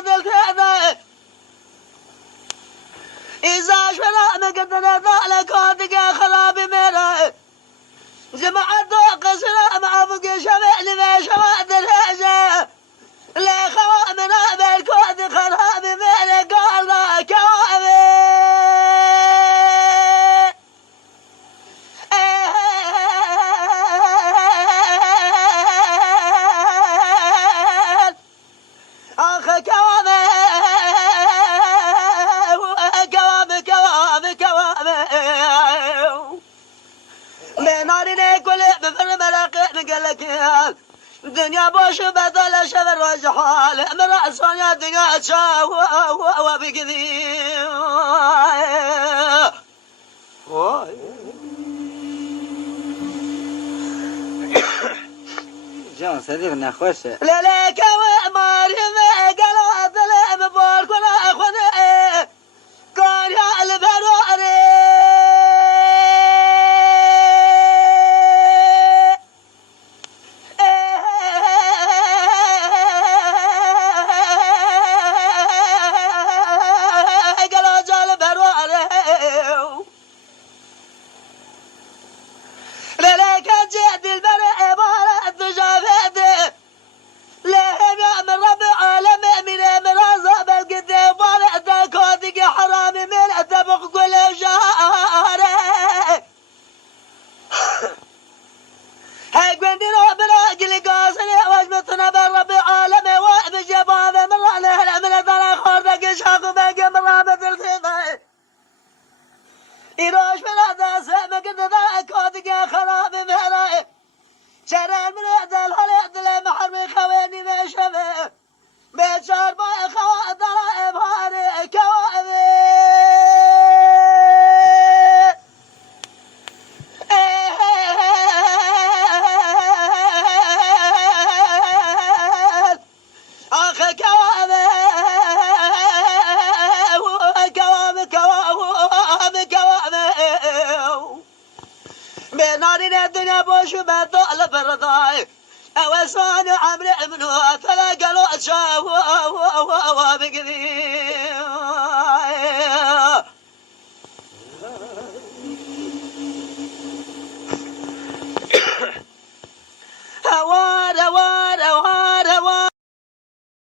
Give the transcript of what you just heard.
بدلت هذا إذا شفنا مقدنا ذلك وادق خراب ميرا جماعة قصنا مع فوق شمال ما شواد الهجا لا خوامنا بالكود خراب ميرا قال كوامي أخ كوامي ناري كل بفر مراقب قالك الدنيا بوش بدل شبر وجحال مرأة صانع الدنيا تشاو وبكذي جان صديق نخوش لا لا كوا مريم قالوا ظلم بورك ولا أخذ كان يا البروري إيروش بلاد سامع كده ذا كودك خراب مهراء شرر من هذا الحلق لا محرم خواني ما شفه بشار باي خوا دلا إبهار كوامي أخ كوامي بنارنا الدنيا بوش بطول برضاي أوسان عمري منو فلا قالوا شاو بقدي